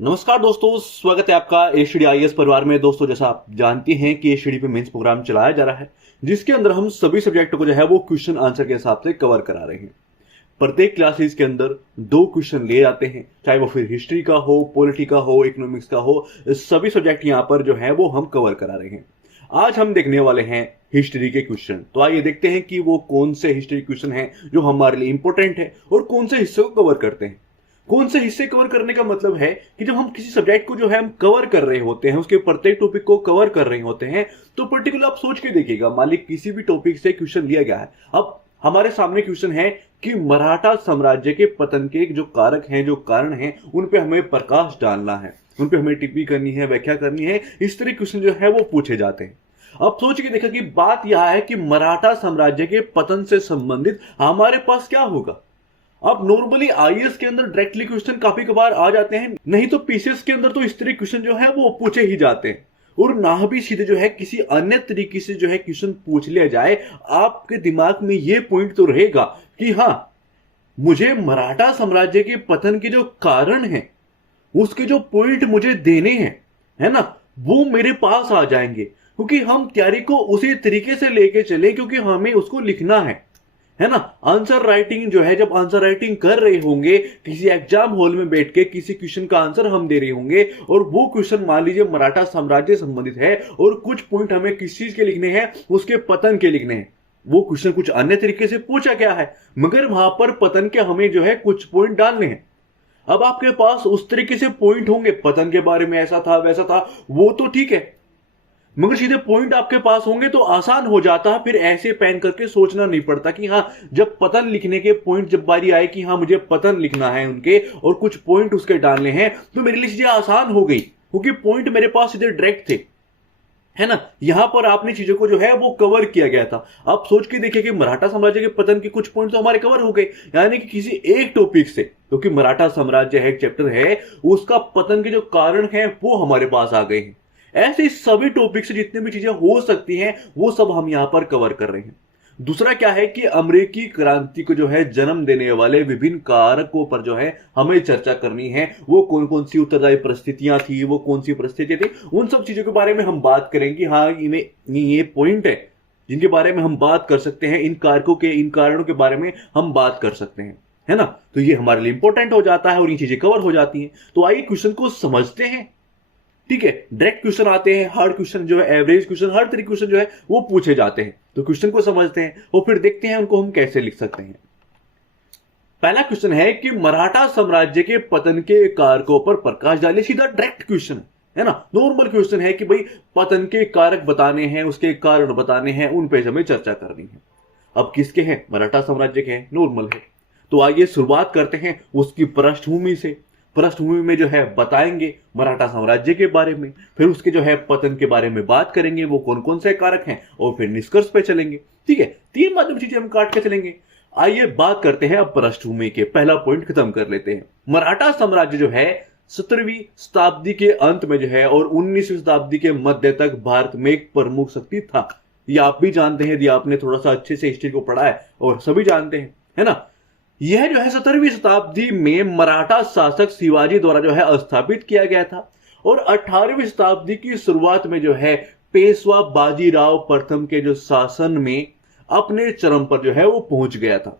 नमस्कार दोस्तों, स्वागत है आपका एचडीआईएस परिवार में। दोस्तों, जैसा आप जानते हैं कि एचडी पे मेंस प्रोग्राम चलाया जा रहा है, जिसके अंदर हम सभी सब्जेक्ट को जो है वो क्वेश्चन आंसर के हिसाब से कवर करा रहे हैं। प्रत्येक क्लासेस के अंदर 2 क्वेश्चन लिए जाते हैं, चाहे वो फिर हिस्ट्री का हो, पॉलिटी का हो, इकोनॉमिक्स का हो, सभी सब्जेक्ट यहाँ पर जो है वो हम कवर करा रहे हैं। आज हम देखने वाले हैं हिस्ट्री के क्वेश्चन। तो आइए देखते हैं कि वो कौन से हिस्ट्री क्वेश्चन हैं जो हमारे लिए इंपॉर्टेंट है और कौन से हिस्से को कवर करते हैं। कौन से हिस्से कवर करने का मतलब है कि जब हम किसी सब्जेक्ट को जो है हम कवर कर रहे होते हैं, उसके प्रत्येक टॉपिक को कवर कर रहे होते हैं, तो पर्टिकुलर आप सोच के देखिएगा, मान ली किसी भी टॉपिक से क्वेश्चन लिया गया है। अब हमारे सामने क्वेश्चन है कि मराठा साम्राज्य के पतन के जो कारक हैं, जो कारण हैं, उन पे हमें प्रकाश डालना है, उन पे हमें टिप्पणी करनी है, व्याख्या करनी है। इस तरह क्वेश्चन जो है वो पूछे जाते हैं। अब सोच के देखा कि बात यह है कि मराठा साम्राज्य के पतन से संबंधित हमारे पास क्या होगा। अब नॉर्मली आईएएस के अंदर डायरेक्टली क्वेश्चन काफी कबार आ जाते हैं, नहीं तो पीसीएस के अंदर तो इस तरह क्वेश्चन जो है वो पूछे ही जाते हैं। और ना भी सीधे जो है किसी अन्य तरीके से जो है क्वेश्चन पूछ लिया जाए, आपके दिमाग में ये पॉइंट तो रहेगा कि हाँ, मुझे मराठा साम्राज्य के पतन के जो कारण है, उसके जो पॉइंट मुझे देने हैं, है ना, वो मेरे पास आ जाएंगे। क्योंकि हम तैयारी को उसी तरीके से लेके चले, क्योंकि हमें उसको लिखना है ना। आंसर राइटिंग जो है, जब आंसर राइटिंग कर रहे होंगे किसी एग्जाम हॉल में बैठ के, किसी क्वेश्चन का आंसर हम दे रहे होंगे और वो क्वेश्चन मान लीजिए मराठा साम्राज्य से संबंधित है और कुछ पॉइंट हमें किस चीज के लिखने हैं, उसके पतन के लिखने हैं। वो क्वेश्चन कुछ अन्य तरीके से पूछा गया है, मगर वहां पर पतन के हमें जो है कुछ पॉइंट डालने हैं। अब आपके पास उस तरीके से पॉइंट होंगे, पतन के बारे में ऐसा था वैसा था, वो तो ठीक है, मगर सीधे पॉइंट आपके पास होंगे तो आसान हो जाता है। फिर ऐसे पेन करके सोचना नहीं पड़ता कि हाँ, जब पतन लिखने के पॉइंट, जब बारी आए कि हाँ मुझे पतन लिखना है उनके और कुछ पॉइंट उसके डालने हैं, तो मेरे लिए चीजें आसान हो गई, क्योंकि पॉइंट मेरे पास सीधे डायरेक्ट थे, है ना। यहां पर आपने चीजों को जो है वो कवर किया गया था। आप सोच के देखिए कि मराठा साम्राज्य के पतन के कुछ पॉइंट तो हमारे कवर हो गए, यानी कि किसी एक टॉपिक से, क्योंकि मराठा साम्राज्य है, एक चैप्टर है, उसका पतन के जो कारण है वो हमारे पास आ गए हैं। ऐसे सभी टॉपिक से जितनी भी चीजें हो सकती हैं वो सब हम यहां पर कवर कर रहे हैं। दूसरा क्या है कि अमेरिकी क्रांति को जो है जन्म देने वाले विभिन्न कारकों पर जो है हमें चर्चा करनी है। वो कौन कौन सी उत्तरदायी परिस्थितियां थी, वो कौन सी परिस्थितियां थी, उन सब चीजों के बारे में हम बात करेंगे। हाँ, इन्हें ये पॉइंट है जिनके बारे में हम बात कर सकते हैं, इन कारकों के, इन कारणों के बारे में हम बात कर सकते हैं, है ना। तो ये हमारे लिए इंपॉर्टेंट हो जाता है और ये चीजें कवर हो जाती हैं। तो आइए क्वेश्चन को समझते हैं। ठीक है, डायरेक्ट क्वेश्चन आते हैं, हार्ड क्वेश्चन जो है, एवरेज क्वेश्चन, हर तरह क्वेश्चन जो है वो पूछे जाते हैं। तो क्वेश्चन को समझते हैं और फिर देखते हैं उनको हम कैसे लिख सकते हैं। पहला क्वेश्चन है कि मराठा साम्राज्य के पतन के कारकों पर प्रकाश डालिए। सीधा डायरेक्ट क्वेश्चन है ना, नॉर्मल क्वेश्चन है कि भाई पतन के कारक बताने हैं, उसके कारण बताने हैं, उन पे हमें चर्चा करनी है। अब किसके हैं? मराठा साम्राज्य के हैं, नॉर्मल है। तो आइए शुरुआत करते हैं उसकी पृष्ठभूमि से। पृष्ठभूमि में जो है बताएंगे मराठा साम्राज्य के बारे में, फिर उसके जो है पतन के बारे में बात करेंगे, वो कौन कौन से कारक हैं, और फिर निष्कर्ष पे चलेंगे। ठीक है, 3 माध्यम चीजें हम काट के चलेंगे। आइए बात करते हैं अब पृष्ठभूमि के। पहला पॉइंट खत्म कर लेते हैं। मराठा साम्राज्य जो है 17वीं शताब्दी के अंत में जो है और 19वीं शताब्दी के मध्य तक भारत में एक प्रमुख शक्ति था। ये आप भी जानते हैं, यदि आपने थोड़ा सा अच्छे से हिस्ट्री को पढ़ा है, और सभी जानते हैं, है ना। यह जो है 17वीं शताब्दी में मराठा शासक शिवाजी द्वारा जो है स्थापित किया गया था और 18वीं शताब्दी की शुरुआत में जो है पेशवा बाजीराव प्रथम के जो शासन में अपने चरम पर जो है वो पहुंच गया था।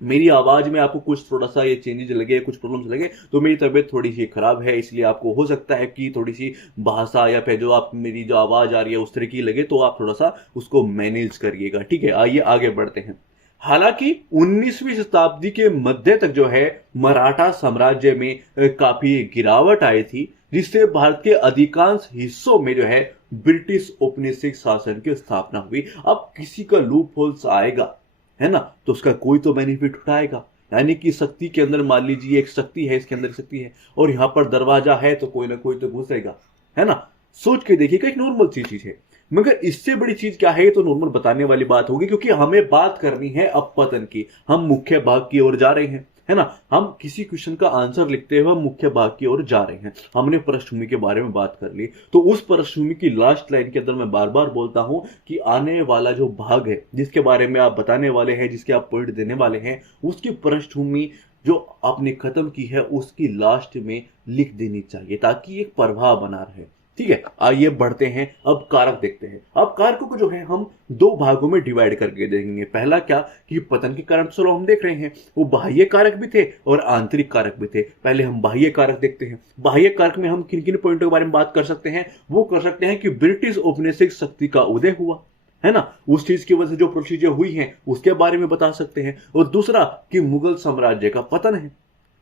मेरी आवाज में आपको कुछ थोड़ा सा ये चेंजेस लगे, कुछ प्रॉब्लम्स लगे, तो मेरी तबीयत थोड़ी सी खराब है, इसलिए आपको हो सकता है कि थोड़ी सी भाषा या फिर जो आप मेरी जो आवाज आ रही है उस तरह की लगे, तो आप थोड़ा सा उसको मैनेज करिएगा। ठीक है, आइए आगे बढ़ते हैं। हालांकि 19वीं शताब्दी के मध्य तक जो है मराठा साम्राज्य में काफी गिरावट आई थी, जिससे भारत के अधिकांश हिस्सों में जो है ब्रिटिश औपनिवेशिक शासन की स्थापना हुई। अब किसी का लूप होल्स आएगा, है ना, तो उसका कोई तो बेनिफिट उठाएगा। यानी कि शक्ति के अंदर मान लीजिए एक शक्ति है, इसके अंदर शक्ति है और यहां पर दरवाजा है, तो कोई ना कोई तो घुसेगा, है ना। सोच के देखिएगा, एक नॉर्मल सी चीज है। मगर इससे बड़ी चीज क्या है, तो नॉर्मल बताने वाली बात होगी, क्योंकि हमें बात करनी है अब पतन की। हम मुख्य भाग की ओर जा रहे हैं, है ना। हम किसी क्वेश्चन का आंसर लिखते हुए मुख्य भाग की ओर जा रहे हैं। हमने पृष्ठभूमि के बारे में बात कर ली, तो उस पृष्ठभूमि की लास्ट लाइन के अंदर मैं बार बार बोलता हूं कि आने वाला जो भाग है, जिसके बारे में आप बताने वाले हैं, जिसके आप पॉइंट देने वाले हैं, उसकी पृष्ठभूमि जो आपने खत्म की है उसकी लास्ट में लिख देनी चाहिए ताकि एक प्रभाव बना रहे। ठीक है, आइए बढ़ते हैं, अब कारक देखते हैं। अब कारकों को जो है हम दो भागों में डिवाइड करके देखेंगे। पहला क्या कि पतन के कारण चलो हम देख रहे हैं, वो बाह्य कारक भी थे और आंतरिक कारक भी थे। पहले हम बाह्य कारक देखते हैं। बाह्य कारक में हम किन किन पॉइंटों के बारे में बात कर सकते हैं? वो कर सकते हैं कि ब्रिटिश औपनिवेशिक शक्ति का उदय हुआ, है ना, उस चीज की वजह से जो प्रोसीजर हुई है उसके बारे में बता सकते हैं। और दूसरा कि मुगल साम्राज्य का पतन है।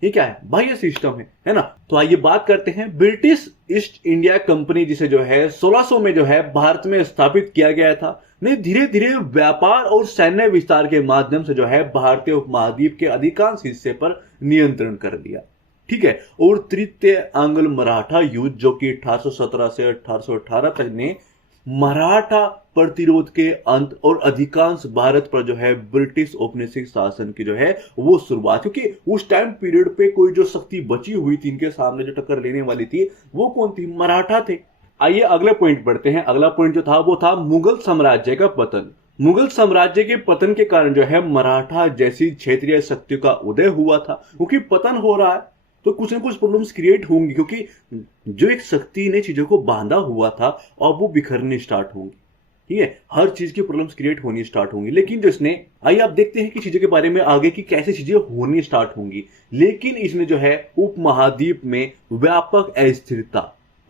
ये क्या है? बाह्य सिस्टम है ना। तो आइए बात करते हैं। ब्रिटिश ईस्ट इंडिया कंपनी जिसे जो है 1600 में जो है भारत में स्थापित किया गया था, ने धीरे धीरे व्यापार और सैन्य विस्तार के माध्यम से जो है भारतीय उपमहाद्वीप के अधिकांश हिस्से पर नियंत्रण कर लिया। ठीक है, और तृतीय आंग्ल मराठा युद्ध जो कि 1817 से 1818 तक ने मराठा प्रतिरोध के अंत और अधिकांश भारत पर जो है ब्रिटिश औपनिवेशिक शासन की जो है वो शुरुआत, क्योंकि उस टाइम पीरियड पे कोई जो शक्ति बची हुई थी इनके सामने जो टक्कर लेने वाली थी वो कौन थी? मराठा थे। आइए अगले पॉइंट बढ़ते हैं। अगला पॉइंट जो था वो था मुगल साम्राज्य का पतन। मुगल साम्राज्य के पतन के कारण जो है मराठा जैसी क्षेत्रीय शक्ति का उदय हुआ था। क्योंकि पतन हो रहा है तो कुछ ना कुछ प्रॉब्लम्स क्रिएट होंगी, क्योंकि जो एक शक्ति ने चीजों को बांधा हुआ था अब वो बिखरने स्टार्ट होंगी। ठीक है, हर चीज की प्रॉब्लम्स क्रिएट होनी स्टार्ट होंगी। लेकिन जो इसने, आइए आप देखते हैं कि चीजों के बारे में आगे की कैसे चीजें होनी स्टार्ट होंगी। लेकिन इसने जो है उपमहाद्वीप में व्यापक अस्थिरता,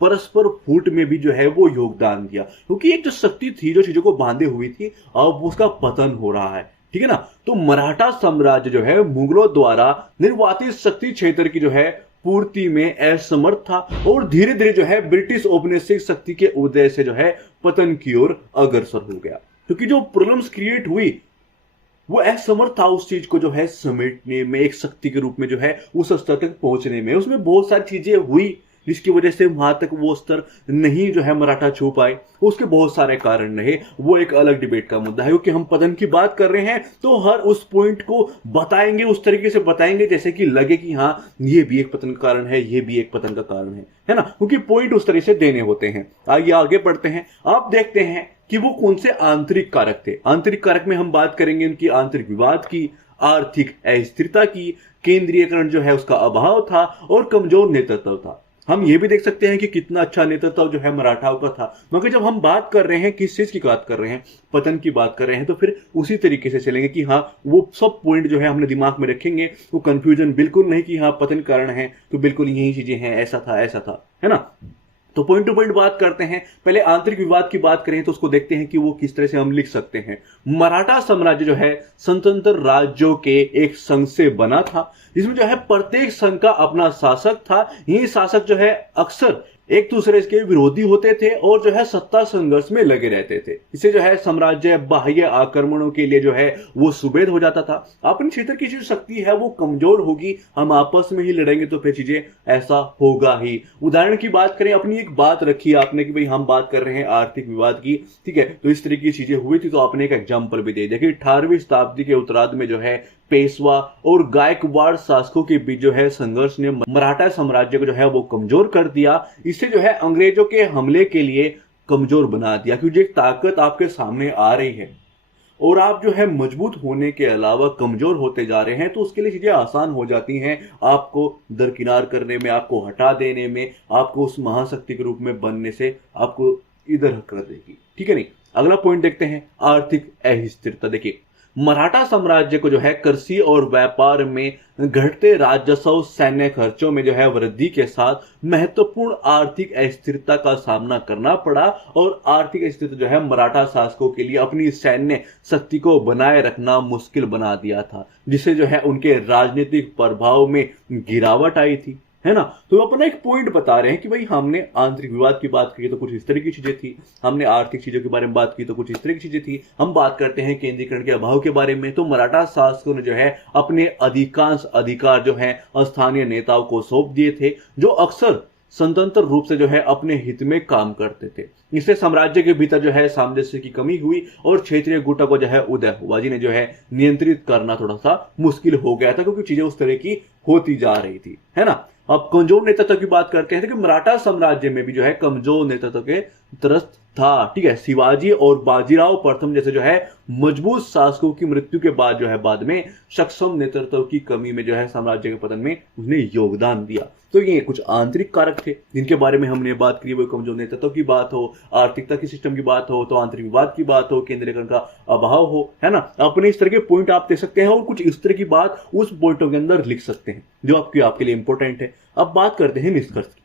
परस्पर फूट में भी जो है वो योगदान दिया, क्योंकि एक जो शक्ति थी जो चीजों को बांधे हुई थी अब उसका पतन हो रहा है। ठीक है ना। तो मराठा साम्राज्य जो है मुगलों द्वारा निर्वाचित शक्ति क्षेत्र की जो है पूर्ति में असमर्थ था और धीरे धीरे जो है ब्रिटिश औपनिवेशिक शक्ति के उदय से जो है पतन की ओर अग्रसर हो गया। क्योंकि जो प्रॉब्लम्स क्रिएट हुई वो असमर्थ था उस चीज को जो है समेटने में, एक शक्ति के रूप में जो है उस स्तर तक पहुंचने में। उसमें बहुत सारी चीजें हुई जिसकी वजह से वहां तक वो स्तर नहीं जो है मराठा छू पाए। उसके बहुत सारे कारण रहे, वो एक अलग डिबेट का मुद्दा है। क्योंकि हम पतन की बात कर रहे हैं तो हर उस पॉइंट को बताएंगे, उस तरीके से बताएंगे जैसे कि लगे कि हाँ ये भी एक पतन का कारण है, ये भी एक पतन का कारण है ना, क्योंकि पॉइंट उस तरह से देने होते हैं। आइए आगे बढ़ते हैं। आप देखते हैं कि वो कौन से आंतरिक कारक थे। आंतरिक कारक में हम बात करेंगे उनकी आंतरिक विवाद की, आर्थिक अस्थिरता की, केंद्रीयकरण जो है उसका अभाव था और कमजोर नेतृत्व था। हम ये भी देख सकते हैं कि कितना अच्छा नेतृत्व जो है मराठाओं का था। मगर जब हम बात कर रहे हैं किस चीज की बात कर रहे हैं, पतन की बात कर रहे हैं, तो फिर उसी तरीके से चलेंगे कि हाँ वो सब पॉइंट जो है हमने दिमाग में रखेंगे। वो कंफ्यूजन बिल्कुल नहीं कि हाँ पतन कारण है तो बिल्कुल यही चीजें हैं, ऐसा था, है ना। तो पॉइंट टू पॉइंट बात करते हैं। पहले आंतरिक विवाद की बात करें तो उसको देखते हैं कि वो किस तरह से हम लिख सकते हैं। मराठा साम्राज्य जो है स्वतंत्र राज्यों के एक संघ से बना था, जिसमें जो है प्रत्येक संघ का अपना शासक था। ये शासक जो है अक्सर एक दूसरे के विरोधी होते थे और जो है सत्ता संघर्ष में लगे रहते थे। इससे जो है साम्राज्य बाह्य आक्रमणों के लिए जो है वो सुबेद हो जाता था। अपने क्षेत्र की जो शक्ति है वो कमजोर होगी, हम आपस में ही लड़ेंगे तो फिर चीजें ऐसा होगा ही। उदाहरण की बात करें, अपनी एक बात रखी आपने कि भाई हम बात कर रहे हैं आर्थिक विवाद की, ठीक है, तो इस तरह की चीजें हुई थी। तो आपने एक एग्जाम्पल भी दे दिया कि 18वीं शताब्दी के उत्तरार्ध में जो है पेशवा और गायकवाड़ शासकों के बीच जो है संघर्ष ने मराठा साम्राज्य को जो है वो कमजोर कर दिया। इससे जो है अंग्रेजों के हमले के लिए कमजोर बना दिया, क्योंकि एक ताकत आपके सामने आ रही है और आप जो है मजबूत होने के अलावा कमजोर होते जा रहे हैं, तो उसके लिए चीजें आसान हो जाती हैं आपको दरकिनार करने में, आपको हटा देने में, आपको उस महाशक्ति के रूप में बनने से आपको इधर कर देगी। ठीक है नहीं। अगला पॉइंट देखते हैं, आर्थिक अस्थिरता। देखिए मराठा साम्राज्य को जो है कृषि और व्यापार में घटते राजस्व, सैन्य खर्चों में जो है वृद्धि के साथ महत्वपूर्ण आर्थिक अस्थिरता का सामना करना पड़ा। और आर्थिक अस्थिरता जो है मराठा शासकों के लिए अपनी सैन्य शक्ति को बनाए रखना मुश्किल बना दिया था, जिससे जो है उनके राजनीतिक प्रभाव में गिरावट आई थी, है ना। तो अपना एक पॉइंट बता रहे हैं कि भाई हमने आंतरिक विवाद की बात की तो कुछ इस तरह की चीजें थी, हमने आर्थिक चीजों के बारे में बात की तो कुछ इस तरह की चीजें थी। हम बात करते हैं केंद्रीकरण के अभाव के बारे में, तो मराठा शासकों ने जो है अपने अधिकांश अधिकार जो है स्थानीय नेताओं को सौंप दिए थे, जो अक्सर स्वतंत्र रूप से जो है अपने हित में काम करते थे। इससे साम्राज्य के भीतर जो है सामंजस्य की कमी हुई और क्षेत्रीय गुटों को जो है उदय हुआ, जिन्हें जो है नियंत्रित करना थोड़ा सा मुश्किल हो गया था, क्योंकि चीजें उस तरह की होती जा रही थी, है ना। अब कमजोर नेतृत्व की बात करते हैं तो कि मराठा साम्राज्य में भी जो है कमजोर नेतृत्व के त्रस्त था। ठीक है, शिवाजी और बाजीराव प्रथम जैसे जो है मजबूत शासकों की मृत्यु के बाद जो है बाद में सक्षम नेतृत्व की कमी में जो है साम्राज्य के पतन में उसने योगदान दिया। तो ये कुछ आंतरिक कारक थे जिनके बारे में हमने बात की। वो कमजोर नेतृत्व की बात हो, आर्थिकता की सिस्टम की बात हो, तो आंतरिक विवाद की बात हो, केंद्रीकरण का अभाव हो, है ना। अपने इस तरह के पॉइंट आप दे सकते हैं और कुछ इस तरह की बात उस पॉइंटों के अंदर लिख सकते हैं जो आपके लिए इंपॉर्टेंट है। अब बात करते हैं निष्कर्ष की।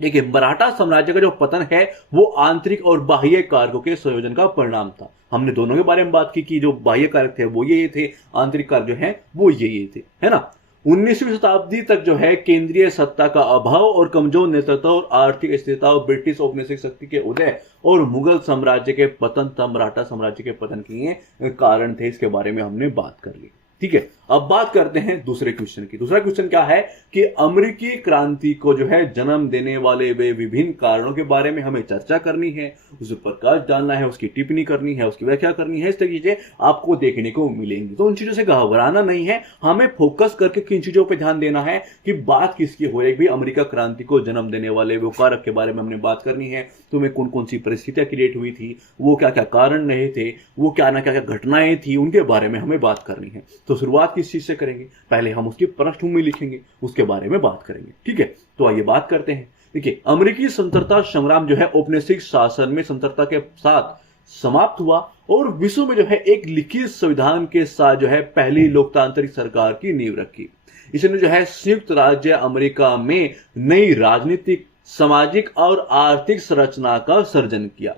देखिए, मराठा साम्राज्य का जो पतन है वो आंतरिक और बाह्य कारकों के संयोजन का परिणाम था। हमने दोनों के बारे में बात की कि जो बाह्य कारक थे वो ये थे, आंतरिक कारक जो है वो ये थे, है ना। 19वीं शताब्दी तक जो है केंद्रीय सत्ता का अभाव और कमजोर नेतृत्व और आर्थिक स्थिरता, ब्रिटिश औपनिवेशिक शक्ति के उदय और मुगल साम्राज्य के पतन तथा मराठा साम्राज्य के पतन के कारण थे। इसके बारे में हमने बात कर ली। ठीक है, अब बात करते हैं दूसरे क्वेश्चन की। दूसरा क्वेश्चन क्या है कि अमेरिकी क्रांति को जो है जन्म देने वाले वे विभिन्न कारणों के बारे में हमें चर्चा करनी है, उस पर प्रकाश डालना है, उसकी टिप्पणी करनी है, उसकी व्याख्या करनी है। इस तरह की चीजें आपको देखने को मिलेंगी। तो उन चीजों से घबराना नहीं है, हमें फोकस करके किन चीजों पर ध्यान देना है कि बात किसकी हो रही है। अमेरिका क्रांति को जन्म देने वाले वो कारक के बारे में हमने बात करनी है। तुम्हें कौन कौन सी परिस्थितियां क्रिएट हुई थी, वो क्या क्या कारण रहे थे, वो क्या ना क्या क्या घटनाएं थी, उनके बारे में हमें बात करनी है। तो शुरुआत किस चीज से करेंगे? पहले हम उसकी पृष्ठभूमि लिखेंगे, उसके बारे में बात करेंगे। ठीक है, तो आइए बात करते हैं। देखिए, अमेरिकी स्वतंत्रता संग्राम जो है औपनिवेशिक शासन में स्वतंत्रता के साथ समाप्त हुआ और विश्व में जो है एक लिखित संविधान के साथ जो है पहली लोकतांत्रिक सरकार की नींव रखी। इसने जो है संयुक्त राज्य अमेरिका में नई राजनीतिक, सामाजिक और आर्थिक संरचना का सर्जन किया।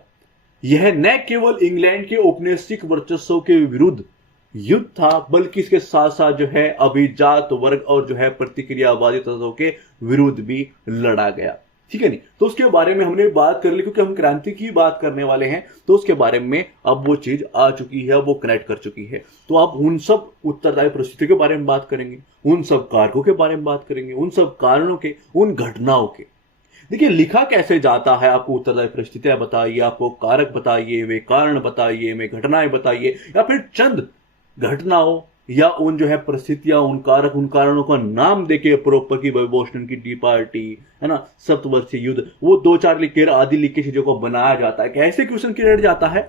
यह न केवल इंग्लैंड के औपनिवेशिक वर्चस्व के विरुद्ध युद्ध था, बल्कि इसके साथ साथ जो है अभिजात वर्ग और जो है प्रतिक्रियावादी तत्वों के विरुद्ध भी लड़ा गया। ठीक है नहीं, तो उसके बारे में हमने बात कर ली, क्योंकि हम क्रांति की बात करने वाले हैं तो उसके बारे में अब वो चीज आ चुकी है, वो कनेक्ट कर चुकी है। तो अब उन सब उत्तरदायी परिस्थितियों के बारे में बात करेंगे, उन सब कारकों के बारे में बात करेंगे, उन सब कारणों के, उन घटनाओं के। देखिए, लिखा कैसे जाता है, आपको उत्तरदायी परिस्थितियां बताइए, आपको कारक बताइए, वे कारण बताइए, वे घटनाएं बताइए, या फिर चंद घटनाओं या उन जो है परिस्थितियां, उन कारक, उन कारणों का नाम देके प्रॉपर की बोस्टन की टी पार्टी, है ना, सप्तवर्षीय युद्ध, वो 2-4 लिख के आदि लिख के चीजों को बनाया जाता है। कैसे क्वेश्चन क्रिएट जाता है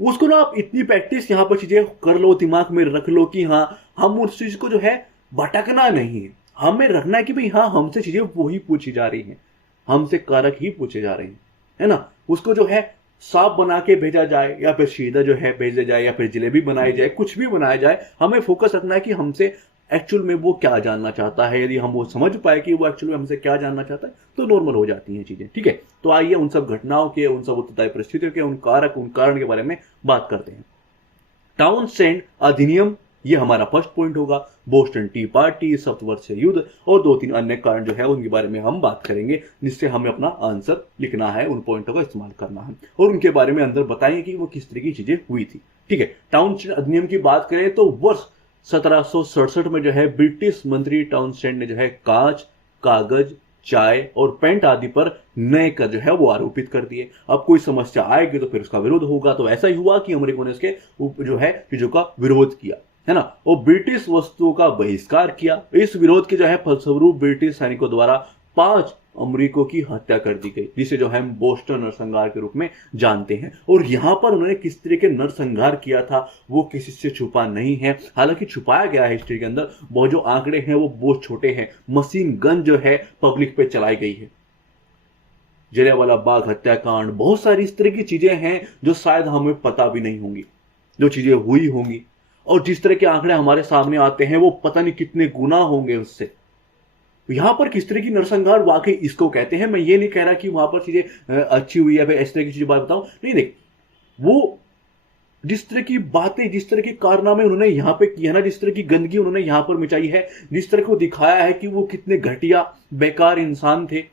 उसको ना आप इतनी प्रैक्टिस यहां पर चीजें कर लो, दिमाग में रख लो कि हाँ, हम उस चीज को जो है भटकना नहीं है, हमें रखना है कि भाई हाँ, हमसे चीजें वही पूछी जा रही हैं, हमसे कारक ही पूछे जा रहे हैं, है ना। उसको जो है साफ बना के भेजा जाए या फिर सीधा जो है भेजा जाए या फिर जलेबी बनाई जाए, कुछ भी बनाया जाए, हमें फोकस रखना है कि हमसे एक्चुअल में वो क्या जानना चाहता है। यदि हम वो समझ पाए कि वो एक्चुअल में हमसे क्या जानना चाहता है तो नॉर्मल हो जाती हैं चीजें। ठीक है, तो आइए उन सब घटनाओं के, उन सब उत्तरदायी परिस्थितियों के, उन कारक, उन कारण के बारे में बात करते हैं। टाउनशेंड अधिनियम, ये हमारा फर्स्ट पॉइंट होगा। बोस्टन टी पार्टी, सप्तवर्षीय युद्ध और 2-3 अन्य कारण जो है उनके बारे में हम बात करेंगे, जिससे हमें अपना आंसर लिखना है, उन पॉइंटों का इस्तेमाल करना है और उनके बारे में अंदर बताएंगे कि वो किस तरह की चीजें हुई थी। ठीक है, टाउनशेंड अधिनियम की बात करें तो वर्ष 1767 में जो है ब्रिटिश मंत्री टाउनशेंड ने जो है कांच, कागज, चाय और पेंट आदि पर नए कर जो है वो आरोपित कर दिए। अब कोई समस्या आएगी तो फिर उसका विरोध होगा। तो ऐसा ही हुआ कि अमेरिका ने इसके जो है चीजों का विरोध किया, है ना, और ब्रिटिश वस्तुओं का बहिष्कार किया। इस विरोध के जो है फलस्वरूप ब्रिटिश सैनिकों द्वारा 5 अमेरिकों की हत्या कर दी गई, जिसे जो है हम बोस्टन नरसंहार के रूप में जानते हैं। और यहां पर उन्होंने किस तरह के नरसंहार किया था वो किसी से छुपा नहीं है, हालांकि छुपाया गया है हिस्ट्री के अंदर। बहुत जो आंकड़े हैं वो बहुत छोटे हैं। मशीन गन जो है पब्लिक पे चलाई गई है, जलियांवाला बाग हत्याकांड, बहुत सारी इस तरह की चीजें हैं जो शायद हमें पता भी नहीं होंगी, जो चीजें हुई होंगी। और जिस तरह के आंकड़े हमारे सामने आते हैं वो पता नहीं कितने गुना होंगे उससे। यहां पर किस तरह की नरसंहार वाकई इसको कहते हैं। मैं ये नहीं कह रहा कि वहां पर चीजें अच्छी हुई या फिर इस तरह की चीजें बात बताऊं, नहीं, देख, वो जिस तरह की बातें, जिस तरह के कारनामे उन्होंने यहां पे किया ना, जिस तरह की गंदगी उन्होंने यहां पर मचाई है, जिस तरह को दिखाया है कि वो कितने घटिया बेकार इंसान थे,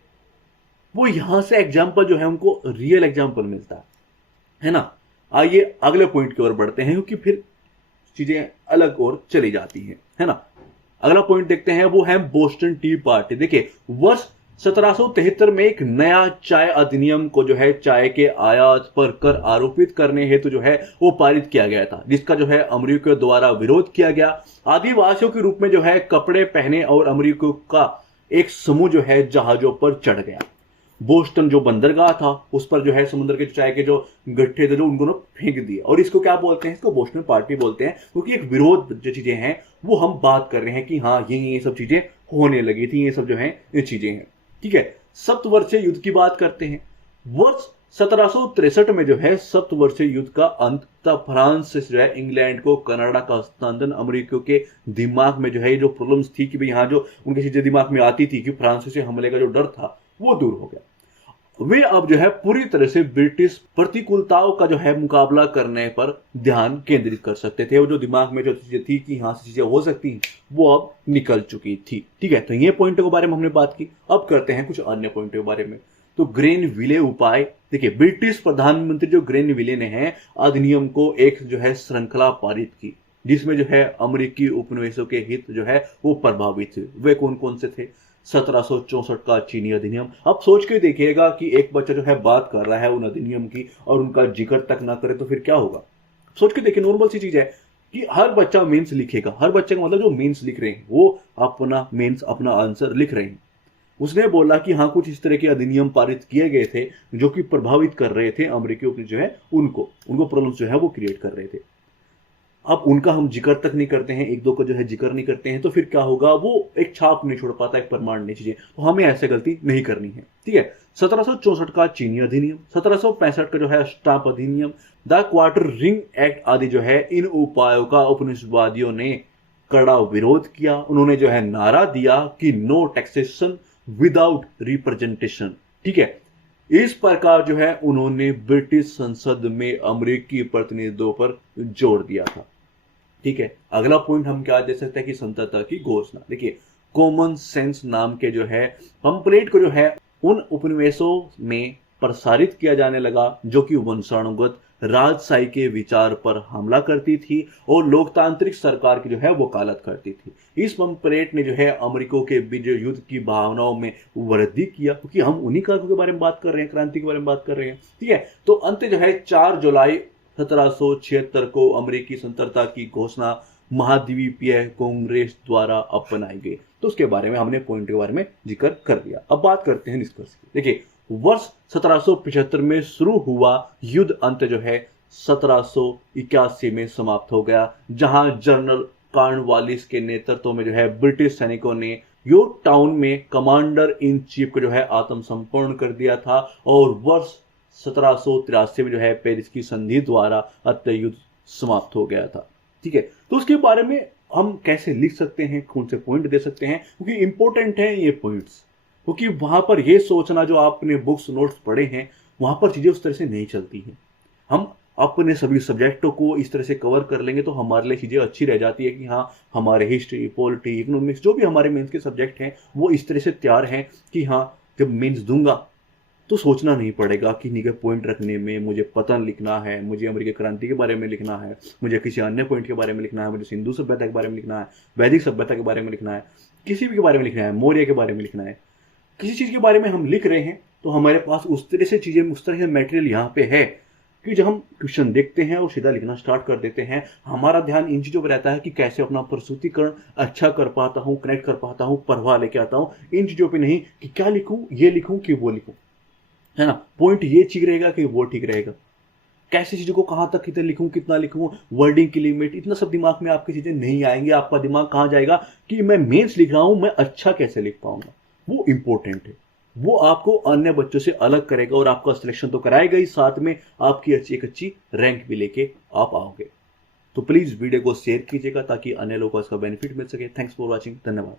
वो यहां से एग्जाम्पल जो है उनको रियल एग्जाम्पल मिलता है ना। आइए अगले पॉइंट की ओर बढ़ते हैं, क्योंकि फिर चीजें अलग और चली जाती हैं, है ना। अगला पॉइंट देखते हैं, वो है बोस्टन टी पार्टी। देखिए, वर्ष 1773 में एक नया चाय अधिनियम को जो है चाय के आयात पर कर आरोपित करने हेतु जो है वो पारित किया गया था, जिसका जो है अमेरिकियों द्वारा विरोध किया गया। आदिवासियों के रूप में जो है कपड़े पहने और अमेरिकियों का एक समूह जो है जहाजों पर चढ़ गया बोस्टन जो बंदरगाह था उस पर जो है समुद्र के चाय के जो गट्ठे थे जो उनको ना फेंक दिए। और इसको क्या बोलते हैं, इसको बोस्टन पार्टी बोलते हैं, क्योंकि एक विरोध जो चीजें हैं वो हम बात कर रहे हैं कि हाँ ये सब चीजें होने लगी थी, ये सब जो है ये चीजें हैं। ठीक है, सप्तवर्षीय युद्ध की बात करते हैं। वर्ष 1763 में जो है सप्तवर्षीय युद्ध का अंत तब फ्रांस से जो है इंग्लैंड को कनाडा का हस्तांतरण, अमेरिका के दिमाग में जो है जो प्रॉब्लम्स थी कि भाई यहाँ जो उनकी चीजें दिमाग में आती थी कि फ्रांस से हमले का जो डर था वो दूर हो गया। वे अब जो है पूरी तरह से ब्रिटिश प्रतिकूलताओं का जो है मुकाबला करने पर ध्यान केंद्रित कर सकते थे। वो जो दिमाग में जो चीजें थी कि यहाँ से चीजें हो सकती हैं वो अब निकल चुकी थी। ठीक है, तो ये पॉइंटों के बारे में हमने बात की। अब करते हैं कुछ अन्य पॉइंटों के बारे में। तो ग्रेनविले उपाय, देखिए ब्रिटिश प्रधानमंत्री जो ग्रेनविले ने है अधिनियम को एक जो है श्रृंखला पारित की जिसमें जो है अमेरिकी उपनिवेशों के हित जो है वो प्रभावित हुए। वे कौन कौन से थे? 1764 का चीनी अधिनियम। अब सोच के देखिएगा कि एक बच्चा जो है बात कर रहा है उन अधिनियम की और उनका जिक्र तक ना करे तो फिर क्या होगा। सोच के देखिए, नॉर्मल सी चीज है कि हर बच्चा मेंस लिखेगा। हर बच्चे का मतलब जो मेंस लिख रहे हैं वो अपना मेंस अपना आंसर लिख रहे हैं। उसने बोला कि हाँ कुछ इस तरह के अधिनियम पारित किए गए थे जो कि प्रभावित कर रहे थे अमेरिकियों की जो है उनको प्रॉब्लम्स जो है वो क्रिएट कर रहे थे। अब उनका हम जिक्र तक नहीं करते हैं, एक दो का जो है जिक्र नहीं करते हैं, तो फिर क्या होगा, वो एक छाप नहीं छोड़ पाता, एक प्रमाण नहीं चीजें। तो हमें ऐसे गलती नहीं करनी है। ठीक है, 1764 का चीनी अधिनियम, 1765 का जो है स्टाम्प अधिनियम, द क्वार्टर रिंग एक्ट आदि जो है इन उपायों का उपनिवेशवादियों ने कड़ा विरोध किया। उन्होंने जो है नारा दिया कि नो टैक्सेशन विदाउट रिप्रेजेंटेशन। ठीक है, इस प्रकार जो है उन्होंने ब्रिटिश संसद में अमेरिकी प्रतिनिधियों पर जोर दिया था। ठीक है, अगला पॉइंट हम क्या दे सकते हैं कि संतता की घोषणा। देखिए कॉमन सेंस नाम के जो है पंपलेट को जो है उन उपनिवेशों में प्रसारित किया जाने लगा जो कि वंशानुगत राजशाही के विचार पर हमला करती थी और लोकतांत्रिक सरकार की जो है वकालत करती थी। इस पंपलेट ने जो है अमेरिका के बीच युद्ध की भावनाओं में वृद्धि किया, क्योंकि हम उन्हीं कारकों के बारे में बात कर रहे हैं, क्रांति के बारे में बात कर रहे हैं। ठीक है, तो अंत जो है 4 जुलाई 1776 को अमेरिकी स्वतंत्रता की घोषणा महाद्वीपीय कांग्रेस द्वारा अपनाई गई। तो उसके बारे में हमने पॉइंट के बारे में जिक्र कर दिया। अब बात करते हैं निष्कर्ष की। देखिए वर्ष 1775 में शुरू हुआ युद्ध अंत जो है 1781 में समाप्त हो गया, जहां जनरल कॉर्नवालिस के नेतृत्व में जो है ब्रिटिश सैनिकों ने यॉर्क टाउन में कमांडर इन चीफ को जो है आत्मसमर्पण कर दिया था और वर्ष 1783 में जो है पेरिस की संधि द्वारा अंत युद्ध समाप्त हो गया था। ठीक है, तो उसके बारे में हम कैसे लिख सकते हैं, कौन से पॉइंट दे सकते हैं, क्योंकि इंपॉर्टेंट है ये पॉइंट्स, क्योंकि वहां पर यह सोचना जो आपने बुक्स नोट्स पढ़े हैं वहां पर चीजें उस तरह से नहीं चलती हैं। हम अपने सभी सब्जेक्टों को इस तरह से कवर कर लेंगे तो हमारे लिए चीजें अच्छी रह जाती है कि हाँ हमारे हिस्ट्री, पॉलिटी, इकोनॉमिक्स जो भी हमारे मेंस के सब्जेक्ट हैं वो इस तरह से तैयार हैं कि हाँ जब मेंस दूंगा तो सोचना नहीं पड़ेगा कि निके पॉइंट रखने में मुझे पतन लिखना है, मुझे अमेरिकी क्रांति के बारे में लिखना है, मुझे किसी अन्य पॉइंट के बारे में लिखना है, मुझे सिंधु सभ्यता के बारे में लिखना है, वैदिक सभ्यता के बारे में लिखना है, किसी भी के बारे में लिखना है, मौर्य के बारे में लिखना है। किसी चीज के बारे में हम लिख रहे हैं तो हमारे पास उस तरह से चीजें, उस तरह से मटेरियल यहाँ पे है कि जब हम क्वेश्चन देखते हैं और सीधा लिखना स्टार्ट कर देते हैं, हमारा ध्यान इन चीजों पर रहता है कि कैसे अपना प्रस्तुतिकरण अच्छा कर पाता हूँ, कनेक्ट कर पाता हूँ, प्रवाह लेके आता हूँ, इन चीजों पे नहीं कि क्या लिखूं, ये लिखूं कि वो लिखूं, है ना। पॉइंट ये ठीक रहेगा कि वो ठीक रहेगा, कैसे चीजों को कहां तक कितना लिखूं, कितना लिखूं, वर्डिंग की लिमिट, इतना सब दिमाग में आपकी चीजें नहीं आएंगे। आपका दिमाग कहां जाएगा कि मैं मेंस लिख रहा हूं, मैं अच्छा कैसे लिख पाऊंगा। वो इंपॉर्टेंट है, वो आपको अन्य बच्चों से अलग करेगा और आपका सिलेक्शन तो कराएगा ही, साथ में आपकी एक अच्छी रैंक भी लेके आप आओगे। तो प्लीज वीडियो को शेयर कीजिएगा ताकि अन्य लोगों को इसका बेनिफिट मिल सके। थैंक्स फॉर वॉचिंग, धन्यवाद।